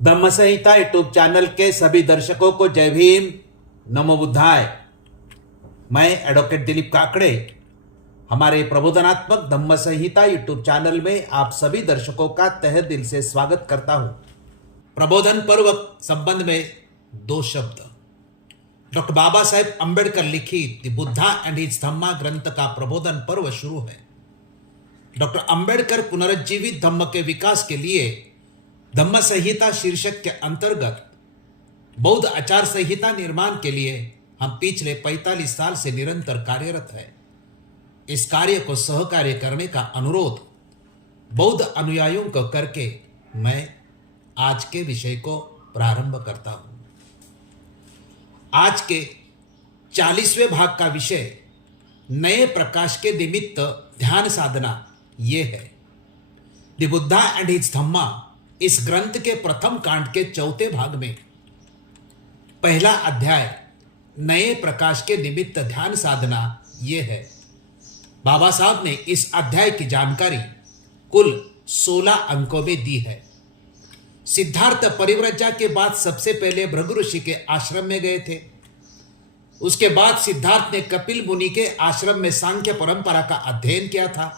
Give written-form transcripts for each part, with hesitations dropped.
धम्म संहिता YouTube channel के सभी दर्शकों को जय भीम, नमो बुद्धाय। मैं एडवोकेट दिलीप काकड़े हमारे प्रबोधनात्मक धम्म संहिता यूट्यूब चैनल में आप सभी दर्शकों का तहे दिल से स्वागत करता हूं। प्रबोधन पर्व संबंध में दो शब्द। डॉक्टर बाबा साहेब अंबेडकर लिखित द बुद्धा एंड हिज धम्मा ग्रंथ का प्रबोधन पर्व शुरू है। डॉक्टर अंबेडकर पुनरुज्जीवित धम्म के विकास के लिए धम्म संहिता शीर्षक के अंतर्गत बौद्ध आचार संहिता निर्माण के लिए हम पिछले 45 साल से निरंतर कार्यरत है। इस कार्य को सहकार्य करने का अनुरोध बौद्ध अनुयायियों को करके मैं आज के विषय को प्रारंभ करता हूं। आज के 40वें भाग का विषय नए प्रकाश के निमित्त ध्यान साधना ये है। The Buddha and his Dhamma इस ग्रंथ के प्रथम कांड के चौथे भाग में पहला अध्याय नए प्रकाश के निमित्त ध्यान साधना ये है। बाबा साहब ने इस अध्याय की जानकारी कुल 16 अंकों में दी है। सिद्धार्थ परिव्रजा के बाद सबसे पहले भृगु ऋषि के आश्रम में गए थे। उसके बाद सिद्धार्थ ने कपिल मुनि के आश्रम में सांख्य परंपरा का अध्ययन किया था।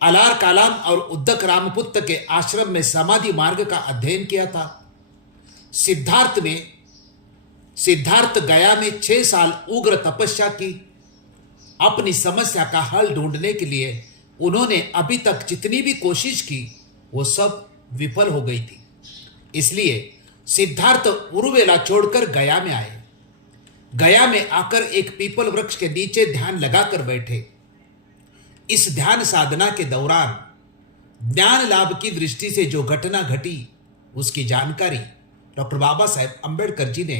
अलार कालाम और उद्दक रामपुत्र के आश्रम में समाधि मार्ग का अध्ययन किया था। सिद्धार्थ गया में 6 साल उग्र तपस्या की। अपनी समस्या का हल ढूंढने के लिए उन्होंने अभी तक जितनी भी कोशिश की वो सब विफल हो गई थी। इसलिए सिद्धार्थ उरुवेला छोड़कर गया में आए। गया में आकर एक पीपल वृक्ष के नीचे ध्यान लगाकर बैठे। इस ध्यान साधना के दौरान ज्ञान लाभ की दृष्टि से जो घटना घटी उसकी जानकारी डॉक्टर बाबा साहेब अंबेडकर जी ने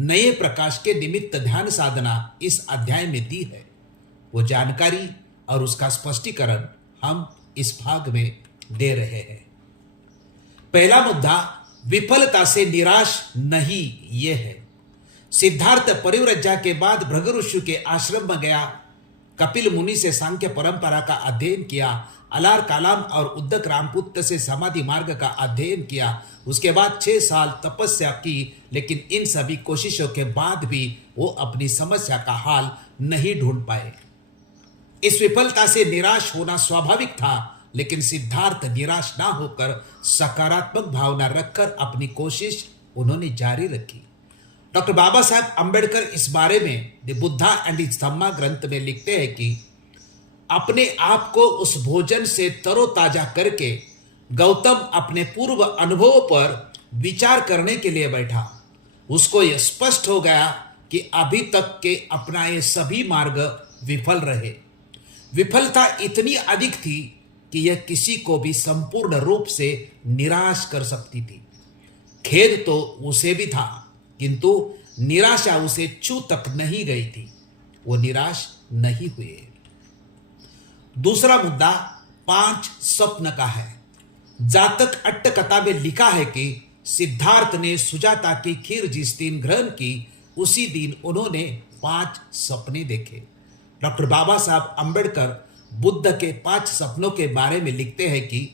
नए प्रकाश के निमित्त ध्यान साधना इस अध्याय में दी है। वो जानकारी और उसका स्पष्टीकरण हम इस भाग में दे रहे हैं। पहला मुद्दा विफलता से निराश नहीं ये है। सिद्धार्थ परिव्रजा के बाद भृगु ऋषि के आश्रम में गया। कपिल मुनि से सांख्य परंपरा का अध्ययन किया। अलार कालाम और उद्दक रामपुत्र से समाधि मार्ग का अध्ययन किया। उसके बाद 6 साल तपस्या की, लेकिन इन सभी कोशिशों के बाद भी वो अपनी समस्या का हल नहीं ढूंढ पाए। इस विफलता से निराश होना स्वाभाविक था, लेकिन सिद्धार्थ निराश ना होकर सकारात्मक भावना रखकर अपनी कोशिश उन्होंने जारी रखी। डॉक्टर बाबा साहेब अंबेडकर इस बारे में द बुद्धा एंड हिज धम्मा ग्रंथ में लिखते हैं कि अपने आप को उस भोजन से तरोताजा करके गौतम अपने पूर्व अनुभवों पर विचार करने के लिए बैठा। उसको यह स्पष्ट हो गया कि अभी तक के अपनाए सभी मार्ग विफल रहे। विफलता इतनी अधिक थी कि यह किसी को भी संपूर्ण रूप से निराश कर सकती थी। खेद तो उसे भी था, किंतु निराशा उसे छू तक नहीं गई थी। वो निराश नहीं हुए। दूसरा मुद्दा 5 स्वप्न का है। जातक अट्ट कथा में लिखा है कि सिद्धार्थ ने सुजाता की खीर जिस दिन ग्रहण की उसी दिन उन्होंने 5 सपने देखे। डॉक्टर बाबा साहब अंबेडकर बुद्ध के 5 सपनों के बारे में लिखते हैं कि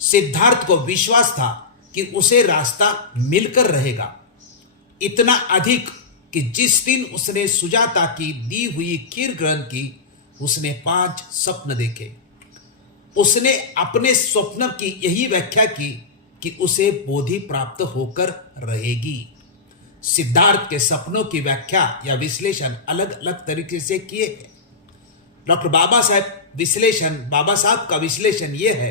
सिद्धार्थ को विश्वास था कि उसे रास्ता मिलकर रहेगा, इतना अधिक कि जिस दिन उसने सुजाता की दी हुई खीर ग्रहण की उसने 5 स्वप्न देखे। उसने अपने स्वप्न की यही व्याख्या की कि उसे बोधि प्राप्त होकर रहेगी। सिद्धार्थ के सपनों की व्याख्या या विश्लेषण अलग अलग तरीके से किए हैं। डॉक्टर बाबा साहब का विश्लेषण यह है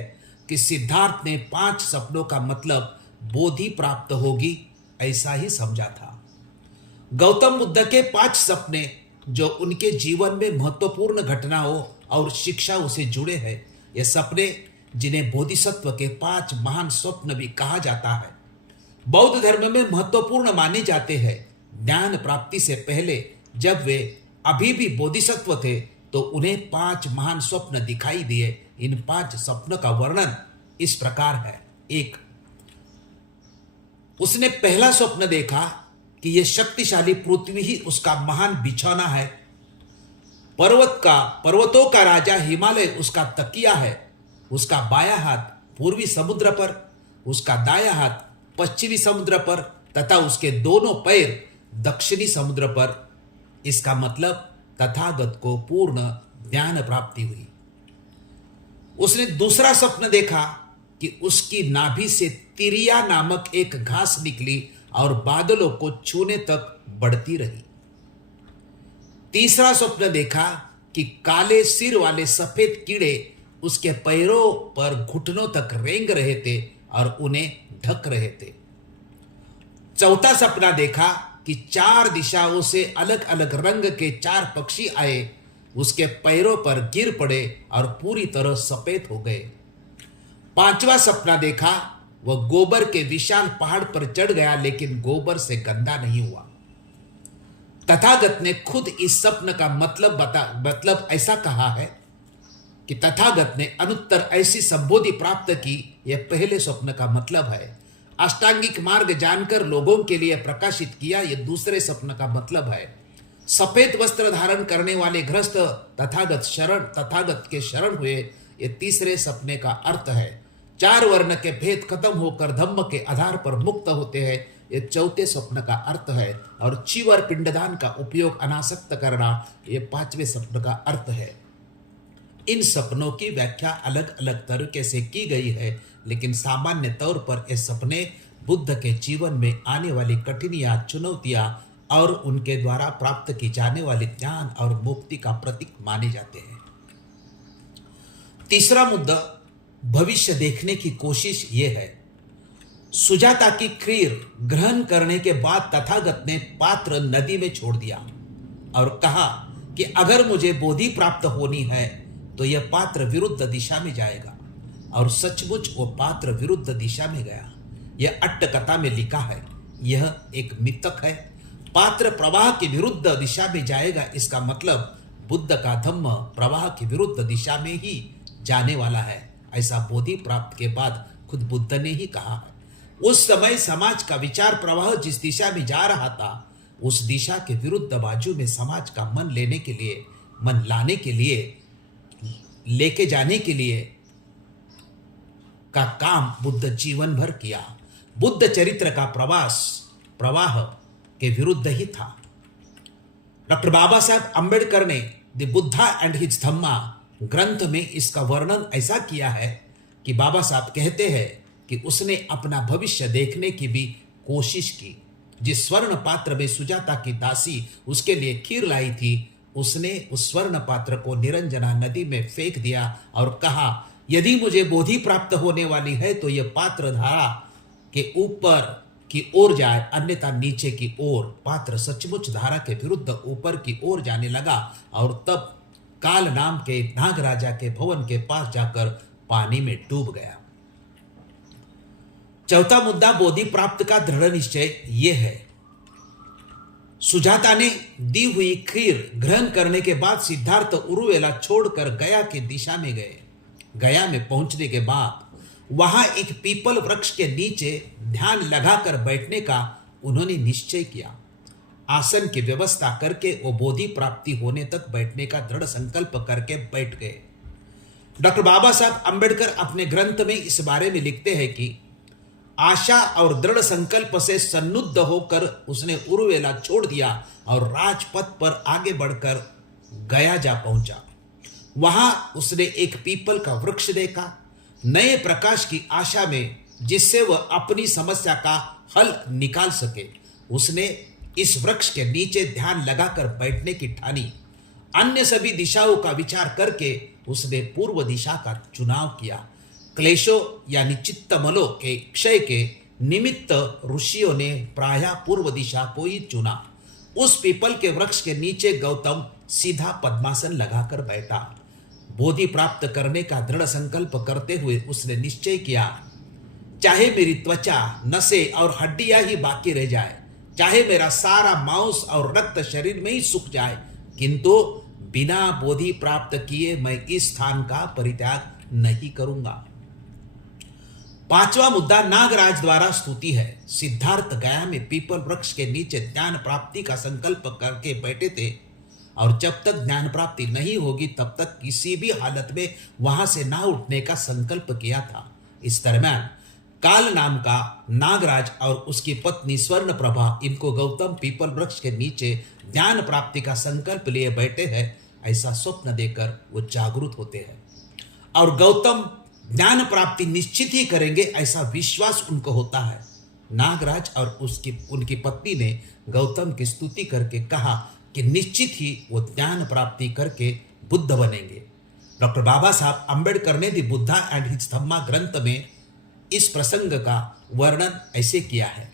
कि सिद्धार्थ ने 5 सपनों का मतलब बोधि प्राप्त होगी ऐसा ही समझा था। गौतम बुद्ध के 5 सपने जो उनके जीवन में महत्वपूर्ण घटनाओं और शिक्षाओं से जुड़े हैं, ये सपने जिन्हें बोधिसत्व के 5 महान स्वप्न भी कहा जाता है, बौद्ध धर्म में महत्वपूर्ण माने जाते हैं। ज्ञान प्राप्ति से पहले जब वे अभी भी बोधिसत्व थे तो उन्हें 5 महान स्वप्न दिखाई दिए। इन 5 स्वप्नों का वर्णन इस प्रकार है। 1, उसने पहला स्वप्न देखा कि यह शक्तिशाली पृथ्वी ही उसका महान बिछौना है। पर्वतों का राजा हिमालय उसका तकिया है। उसका बायां हाथ पूर्वी समुद्र पर, उसका दायां हाथ पश्चिमी समुद्र पर तथा उसके दोनों पैर दक्षिणी समुद्र पर। इसका मतलब तथागत को पूर्ण ज्ञान प्राप्ति हुई। उसने दूसरा स्वप्न देखा कि उसकी नाभि से तिरिया नामक एक घास निकली और बादलों को छूने तक बढ़ती रही। तीसरा स्वप्न देखा कि काले सिर वाले सफेद कीड़े उसके पैरों पर घुटनों तक रेंग रहे थे और उन्हें ढक रहे थे। चौथा सपना देखा कि 4 दिशाओं से अलग अलग रंग के 4 पक्षी आए, उसके पैरों पर गिर पड़े और पूरी तरह सफेद हो गए। पांचवा सपना देखा, वह गोबर के विशाल पहाड़ पर चढ़ गया, लेकिन गोबर से गंदा नहीं हुआ। तथागत ने खुद इस स्वप्न का मतलब ऐसा कहा है कि तथागत ने अनुत्तर ऐसी संबोधि प्राप्त की। यह पहले स्वप्न का मतलब है। अष्टांगिक मार्ग जानकर लोगों के लिए प्रकाशित किया, यह दूसरे स्वप्न का मतलब है। सफेद वस्त्र धारण करने वाले गृहस्थ तथागत के शरण हुए, यह तीसरे सपने का अर्थ है। 4 वर्ण के भेद खत्म होकर धम्म के आधार पर मुक्त होते हैं, यह चौथे स्वप्न का अर्थ है। और चीवर पिंडदान का उपयोग अनासक्त करना, यह 5वें स्वप्न का अर्थ है। इन सपनों की व्याख्या अलग अलग तरीके से की गई है, लेकिन सामान्य तौर पर ये सपने बुद्ध के जीवन में आने वाली कठिनाइयां, चुनौतियां और उनके द्वारा प्राप्त की जाने वाली ज्ञान और मुक्ति का प्रतीक माने जाते हैं। तीसरा मुद्दा भविष्य देखने की कोशिश यह है। सुजाता की खीर ग्रहण करने के बाद तथागत ने पात्र नदी में छोड़ दिया और कहा कि अगर मुझे बोधि प्राप्त होनी है तो यह पात्र विरुद्ध दिशा में जाएगा। और सचमुच वो पात्र विरुद्ध दिशा में गया। यह अट्टकथा में लिखा है। यह एक मिथक है। पात्र प्रवाह की विरुद्ध दिशा में जाएगा, इसका मतलब बुद्ध का धम्म प्रवाह की विरुद्ध दिशा में ही जाने वाला है। ऐसा बोधि प्राप्त के बाद खुद बुद्ध ने ही कहा है। उस समय समाज का विचार प्रवाह जिस दिशा में जा रहा था, उस दिशा के विरुद्ध बाजू में समाज का मन लाने के लिए, लेके जाने के लिए का काम बुद्ध जीवन भर किया। बुद्ध चरित्र का प्रवाह के विरुद्ध ही था। डॉक्टर बाबा साहब अंबेडकर ने द बुद्धा एंड हिज धम्मा ग्रंथ में इसका वर्णन ऐसा किया है कि बाबा साहब कहते हैं कि उसने अपना भविष्य देखने की भी कोशिश की। जिस स्वर्ण पात्र में सुजाता की दासी उसके लिए खीर लाई थी, उसने उस स्वर्ण पात्र को निरंजना नदी में फेंक दिया और कहा, यदि मुझे बोधि प्राप्त होने वाली है तो यह पात्र धारा के ऊपर की ओर जाए, अन्यथा नीचे की ओर। पात्र सचमुच धारा के विरुद्ध ऊपर की ओर जाने लगा और तब काल नाम के नागराजा के भवन के पास जाकर पानी में डूब गया। चौथा मुद्दा बोधि प्राप्त का दृढ़ निश्चय यह है। सुजाता ने दी हुई खीर ग्रहण करने के बाद सिद्धार्थ उरुवेला छोड़कर गया की दिशा में गए। गया में पहुंचने के बाद वहां एक पीपल वृक्ष के नीचे ध्यान लगाकर बैठने का उन्होंने निश्चय किया। आसन की व्यवस्था करके वो बोधि प्राप्ति होने तक बैठने का दृढ़ संकल्प करके बैठ गए। डॉक्टर बाबा साहब अंबेडकर अपने ग्रंथ में इस बारे में लिखते हैं कि आशा और दृढ़ संकल्प से सन्नुद्ध होकर उसने उरुवेला छोड़ दिया और राजपथ पर आगे बढ़कर गया जा पहुंचा। वहां उसने एक पीपल का वृक्ष देखा, नए प्रकाश की आशा में, जिससे वह अपनी समस्या का हल निकाल सके। उसने इस वृक्ष के नीचे ध्यान लगाकर बैठने की ठानी। अन्य सभी दिशाओं का विचार करके उसने पूर्व दिशा का चुनाव किया। क्लेशों यानी चित्तमलों के क्षय के निमित्त ऋषियों ने प्रायः पूर्व दिशा को ही चुना। उस पीपल के वृक्ष के नीचे गौतम सीधा पद्मासन लगाकर बैठा। बोधि प्राप्त करने का दृढ़ संकल्प करते हुए उसने निश्चय किया, चाहे मेरी त्वचा, नसें और हड्डियां ही बाकी रह जाए, चाहे मेरा सारा मांस और रक्त शरीर में ही सूख जाए, किंतु बिना बोधि प्राप्त किए मैं इस स्थान का परित्याग नहीं करूंगा। पांचवा मुद्दा नागराज द्वारा स्तुति है। सिद्धार्थ गया में पीपल वृक्ष के नीचे ज्ञान प्राप्ति का संकल्प करके बैठे थे और जब तक ज्ञान प्राप्ति नहीं होगी तब तक किसी भी हालत में वहां से ना उठने का संकल्प किया था। इस दरम्यान काल नाम का नागराज और उसकी पत्नी स्वर्ण प्रभा इनको गौतम पीपल वृक्ष के नीचे ज्ञान प्राप्ति का संकल्प लिए बैठे हैं, ऐसा स्वप्न देकर वो जागरूक होते हैं और गौतम ज्ञान प्राप्ति निश्चित ही करेंगे ऐसा विश्वास उनको होता है। नागराज और उनकी पत्नी ने गौतम की स्तुति करके कहा कि निश्चित ही वो ज्ञान प्राप्ति करके बुद्ध बनेंगे। डॉक्टर बाबा साहब अंबेडकर ने दी बुद्धा एंड हिज धम्मा ग्रंथ में इस प्रसंग का वर्णन ऐसे किया है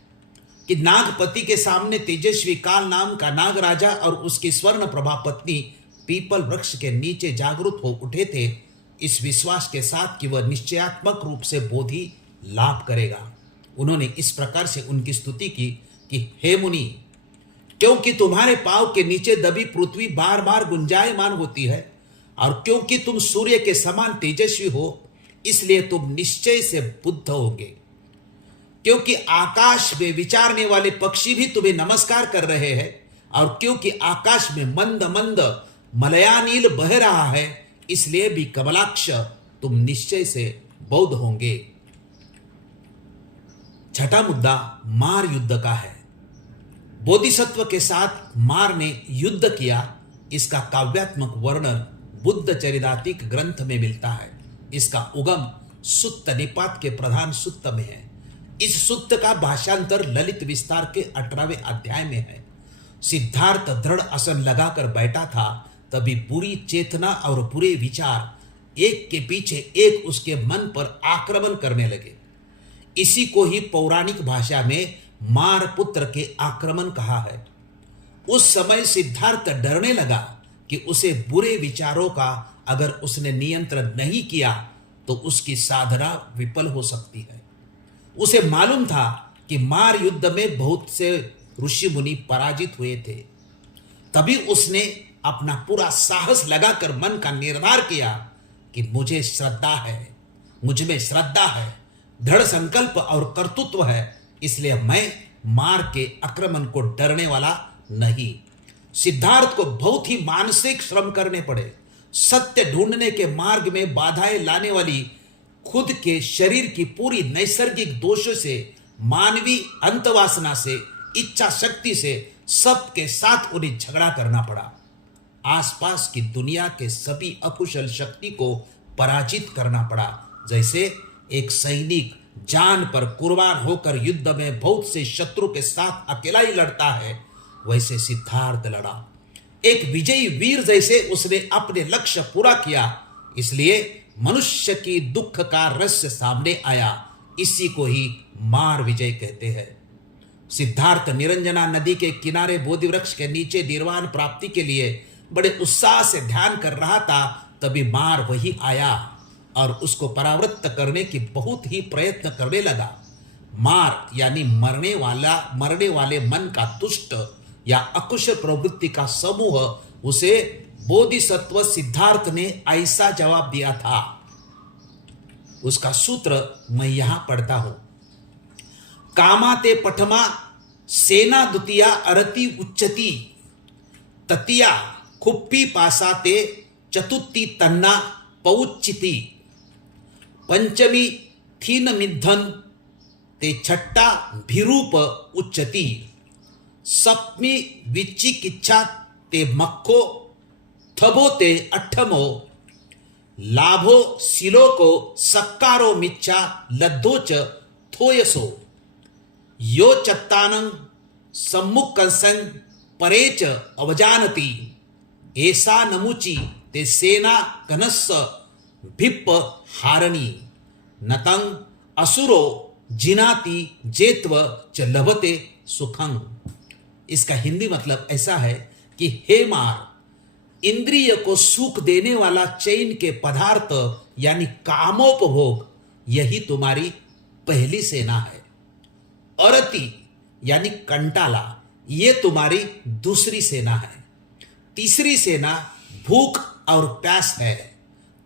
कि नागपति के सामने तेजस्वी काल नाम का नागराजा और उसकी स्वर्ण प्रभा पत्नी पीपल वृक्ष के नीचे जागरूक हो उठे थे, इस विश्वास के साथ कि वह निश्चयात्मक रूप से बोधि लाभ करेगा। उन्होंने इस प्रकार से उनकी स्तुति की कि हे मुनि, क्योंकि तुम्हारे पांव के नीचे दबी पृथ्वी बार बार गुंजायमान होती है और क्योंकि तुम सूर्य के समान तेजस्वी हो, इसलिए तुम निश्चय से बुद्ध होगे। क्योंकि आकाश में विचारने वाले पक्षी भी तुम्हें नमस्कार कर रहे हैं और क्योंकि आकाश में मंद मंद मलयानील बह रहा है, इसलिए भी कमलाक्ष तुम निश्चय से बौद्ध होंगे। छठा मुद्दा मार युद्ध का है। बोधिसत्व के साथ मार ने युद्ध किया, इसका काव्यात्मक वर्णन बुद्ध चरितार्थिक ग्रंथ में मिलता है। इसका उगम सुत्त निपात के प्रधान सुत्त में है। इस सुत्त का भाषांतर ललित विस्तार के 18वें अध्याय में है। सिद्धार्थ दृढ़ आसन लगाकर बैठा था, तभी बुरी चेतना और बुरे विचार एक के पीछे एक उसके मन पर आक्रमण करने लगे। इसी को ही पौराणिक भाषा में मार पुत्र के आक्रमण कहा है। उस समय सिद्धार्थ डरने लगा कि उसे बुरे विचारों का अगर उसने नियंत्रण नहीं किया तो उसकी साधना विफल हो सकती है। उसे मालूम था कि मार युद्ध में बहुत से ऋषि मुनि पराजित हुए थे। तभी उसने अपना पूरा साहस लगाकर मन का निर्धार किया कि मुझ में श्रद्धा है, दृढ़ संकल्प और कर्तृत्व है, इसलिए मैं मार के आक्रमण को डरने वाला नहीं। सिद्धार्थ को बहुत ही मानसिक श्रम करने पड़े। सत्य ढूंढने के मार्ग में बाधाएं लाने वाली खुद के शरीर की पूरी नैसर्गिक दोषों से, मानवीय अंतवासना से, इच्छा शक्ति से सबके साथ उन्हें झगड़ा करना पड़ा। आसपास की दुनिया के सभी अकुशल शक्ति को पराजित करना पड़ा। जैसे एक सैनिक जान पर कुर्बान होकर युद्ध में बहुत से शत्रु के साथ अकेला ही लड़ता है, वैसे सिद्धार्थ लड़ा। एक विजयी वीर जैसे उसने अपने लक्ष्य पूरा किया। इसलिए मनुष्य की दुख का रहस्य सामने आया। इसी को ही मार विजय कहते हैं। सिद्धार्थ निरंजना नदी के किनारे बोधि वृक्ष के नीचे निर्वाण प्राप्ति के लिए बड़े उत्साह से ध्यान कर रहा था, तभी मार वही आया और उसको परावृत्त करने की बहुत ही प्रयत्न करने लगा। मार यानी मरने वाले मन का दुष्ट या अकुशल प्रवृत्ति का समूह उसे बोधिसत्व सिद्धार्थ ने ऐसा जवाब दिया था। उसका सूत्र मैं यहां पढ़ता हूं। कामाते पठमा सेना द्वितीया अरति उच्चति ततिया खुप्पी पासाते चतुर्थी तन्ना पौच्चिति पंचमी थीन मिद्धन ते छट्टा भिरूप उच्चति सप्तमी विचिकिच्छा ते मक्खो थबो ते अठमो लाभो सिलोको सक्कारो मिच्छा लद्दोच थोयसो यो चत्तानं सम्मुखंसं परेच अवजानति ऐसा नमुचि ते सेना घनस्स भिप्प हारणी नतं असुरो जिनाति जेत्व च लभते सुखं। इसका हिंदी मतलब ऐसा है कि हे मार, इंद्रिय को सुख देने वाला चैन के पदार्थ यानी कामोपभोग, यही तुम्हारी पहली सेना है। अरति यानी कंटाला, ये तुम्हारी दूसरी सेना है। तीसरी सेना भूख और प्यास है।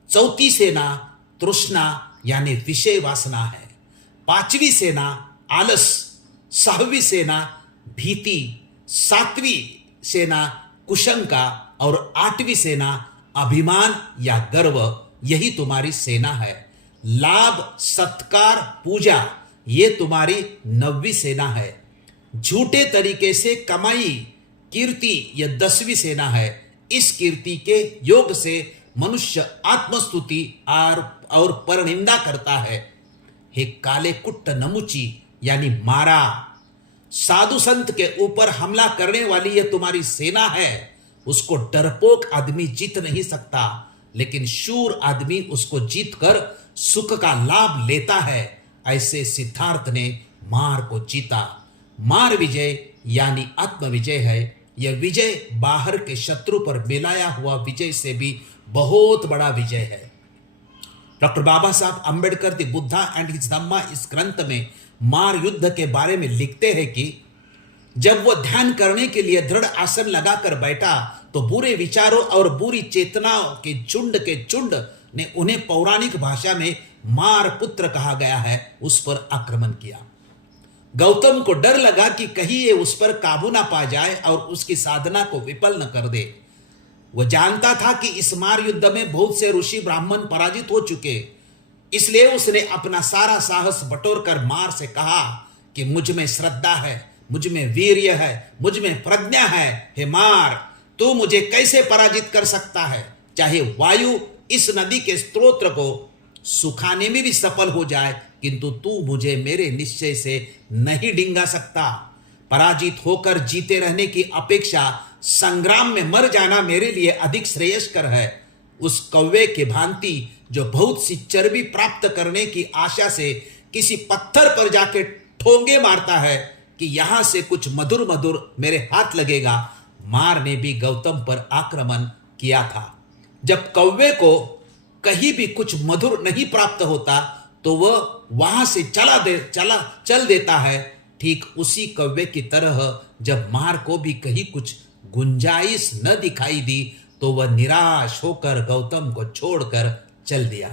चौथी सेना तृष्णा यानी विषय वासना है। पांचवी सेना आलस, सातवीं सेना भीति, सातवीं सेना कुशंका और आठवीं सेना अभिमान या गर्व, यही तुम्हारी सेना है। लाभ, सत्कार, पूजा ये तुम्हारी 9वीं सेना है। झूठे तरीके से कमाई कीर्ति ये 10वीं सेना है। इस कीर्ति के योग से मनुष्य आत्मस्तुति और परनिंदा करता है। हे काले कुट्ट नमुची यानी मारा, साधु संत के ऊपर हमला करने वाली यह तुम्हारी सेना है। उसको डरपोक आदमी जीत नहीं सकता, लेकिन शूर आदमी उसको जीतकर सुख का लाभ लेता है। ऐसे सिद्धार्थ ने मार को जीता। मार विजय यानी आत्म विजय है। यह विजय बाहर के शत्रु पर मिलाया हुआ विजय से भी बहुत बड़ा विजय है। Doctor Baba Saheb Ambedkar the Buddha and his Dhamma इस ग्रंथ में मार युद्ध के बारे में लिखते हैं कि जब वो ध्यान करने के लिए दृढ़ आसन लगाकर बैठा तो बुरे विचारों और बुरी चेतनाओं के झुंड ने उन्हें पौराणिक भाषा में मार पुत्र कहा गया है, उस पर आक्रमण किया। गौतम को डर लगा कि कहीं ये उस पर काबू ना पा जाए और उसकी साधना को विफल न कर दे। वह जानता था कि इस मार युद्ध में बहुत से ऋषि ब्राह्मण पराजित हो चुके, इसलिए उसने अपना सारा साहस बटोरकर मार से कहा कि मुझ में श्रद्धा है, मुझ में वीर्य है, मुझ में प्रज्ञा है। हे मार, तू मुझे कैसे पराजित कर सकता है? चाहे वायु इस नदी के स्रोत को सुखाने में भी सफल हो जाए, किंतु तू मुझे मेरे निश्चय से नहीं डिंगा सकता। पराजित होकर जीते रहने की अपेक्षा संग्राम में मर जाना मेरे लिए अधिक श्रेयस्कर है। उस कौवे की भांति जो बहुत सी चर्बी प्राप्त करने की आशा से किसी पत्थर पर जाके ठोंगे मारता है कि यहां से कुछ मधुर मधुर मेरे हाथ लगेगा, मार ने भी गौतम पर आक्रमण किया था। जब कौवे को कहीं भी कुछ मधुर नहीं प्राप्त होता तो वह वहां से चल देता है। ठीक उसी कौवे की तरह जब मार को भी कहीं कुछ गुंजाइश न दिखाई दी तो वह निराश होकर गौतम को छोड़कर चल दिया।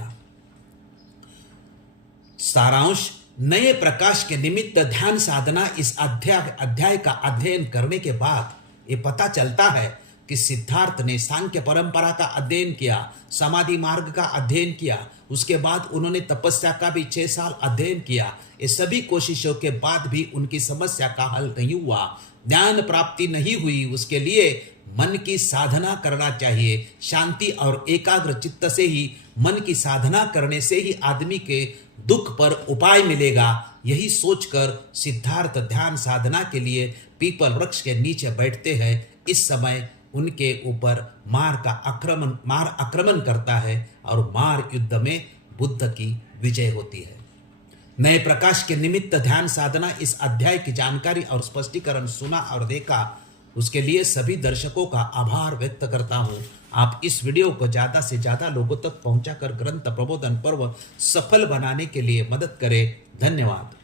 सारांश, नए प्रकाश के निमित्त ध्यान साधना इस अध्याय का अध्ययन करने के बाद ये पता चलता है कि सिद्धार्थ ने सांख्य परंपरा का अध्ययन किया, समाधि मार्ग का अध्ययन किया, उसके बाद उन्होंने तपस्या का भी 6 साल अध्ययन किया। ये सभी कोशिशों के बाद भी उनकी समस्या का हल नहीं हुआ, ज्ञान प्राप्ति नहीं हुई। उसके लिए मन की साधना करना चाहिए। शांति और एकाग्र चित्त से ही, मन की साधना करने से ही आदमी के दुख पर उपाय मिलेगा। यही सोचकर सिद्धार्थ ध्यान साधना के लिए पीपल वृक्ष के नीचे बैठते हैं। इस समय उनके ऊपर मार आक्रमण करता है और मार युद्ध में बुद्ध की विजय होती है। नए प्रकाश के निमित्त ध्यान साधना इस अध्याय की जानकारी और स्पष्टीकरण सुना और देखा, उसके लिए सभी दर्शकों का आभार व्यक्त करता हूं। आप इस वीडियो को ज्यादा से ज्यादा लोगों तक पहुंचाकर ग्रंथ प्रबोधन पर्व सफल बनाने के लिए मदद करें। धन्यवाद।